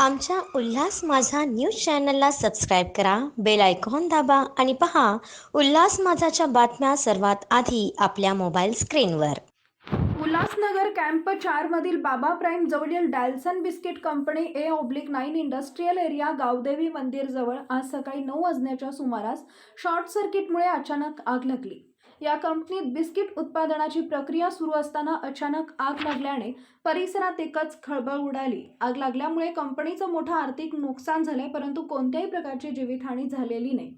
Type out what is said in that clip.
आमच्या उल्हास माझा न्यूज चॅनलला सबस्क्राईब करा, बेल आयकॉन दाबा आणि पहा उल्हास माझाच्या बातम्या सर्वात आधी आपल्या मोबाईल स्क्रीनवर. उल्हासनगर कॅम्प 4 मधील बाबा प्राईम जवळील Dalson biscuit company A/9 industrial area Gavdevi मंदिर जवळ आज सकाळी 9 वाजण्याच्या सुमारास शॉर्ट सर्किटमुळे अचानक आग लागली. या कंपनीत बिस्किट उत्पादनाची प्रक्रिया सुरू असताना अचानक आग लागल्याने परिसरात एकच खळबळ उडाली. आग लागल्यामुळे कंपनीचं मोठं आर्थिक नुकसान झाले, परंतु कोणत्याही प्रकारची जीवितहानी झालेली नाही.